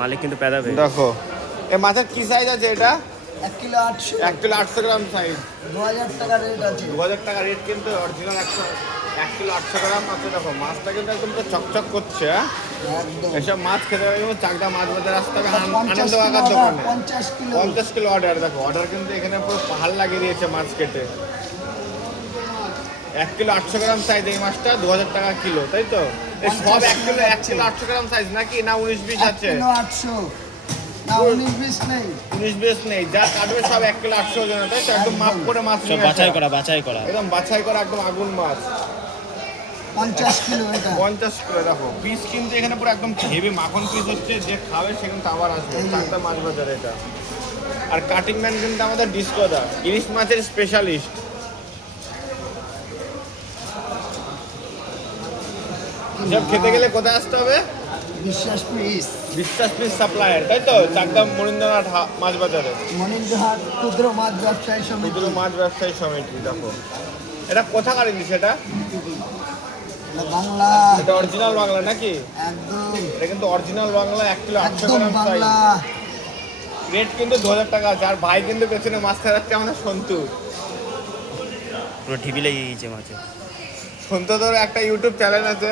মালিক কিন্তু পেদা ভাই দেখো এই মাছের কি সাইজ আছে এটা? 1 কিলো 800 1 কিলো 800 গ্রাম সাইজ, 2000 টাকা রেট আছে। 2000 টাকা রেট, কিন্তু অরিজিনাল 1 কিলো 800 গ্রাম আছে। দেখো মাছটা কিন্তু একদম তো চকচক করছে। একদম এসব মাছ খেতে পারবে চাকদা মাছ বাজার আসতে হবে 50 আনন্দ কিলো কাকার order, দোকানে। 50 কিলো 50 কিলো অর্ডার। দেখো অর্ডার কিন্তু এখানে পুরো পাহাড় লাগিয়ে দিয়েছে মাছ কেটে। 1 কিলো 800 গ্রাম সাইজ এই মাছটা 2000 টাকা কিলো, তাই তো? এই সব 1 কিলো 800 গ্রাম সাইজ নাকি, না 19-20 1 আছে? কিলো 800 না 19-20 নেই। 19-20 নেই, যা কাটবে সব 1 কিলো 800 ওজন, তাই তো? একদম মাপ করে মাছ সব নিয়ে আসা। বাছাই করা একদম বাছাই করা, একদম আগুন মাছ। 50 কিলো এটা 50 কিলো। দেখো পিস কিন্তু এখানে পুরো একদম হেভি মাখন পিস হচ্ছে, যে খাবে সে কিন্তু আবার আসবে চাকদা মাছ বাজার এটা। আর কাটিং ম্যান কিন্তু আমাদের ডিসকোদা, ইলিশ মাছের স্পেশালিস্ট। সব খেতে গেলে কোথায় আসতে হবে? বিশ্বাস পিস বিশ্বাস পিস সাপ্লায়ার, তাই তো? চাকদা মনিন্দ্রনাথ মাছ বাজারে, মনিন্দ্রহাট ক্ষুদ্র মাছ ব্যবসায়ী সমিতি। ক্ষুদ্র মাছ ব্যবসায়ী সমিতি। দেখো এটা কোথাকার ইলিশ? এটা এটা বাংলা, এটা অরিজিনাল বাংলা নাকি? একদম এটা কিন্তু অরিজিনাল বাংলা, 1 কিলো 800 একদম গ্রাম সাইজ। বাংলা। রেট কিন্তু 2000 টাকা আছে। আর ভাই কিন্তু পেছনে মাছ থাকাচ্ছে আমাদের সন্তু। পুরো ঢিবি লেগে গেছে মাছে। সন্তু তোর একটা ইউটিউব চ্যানেল আছে।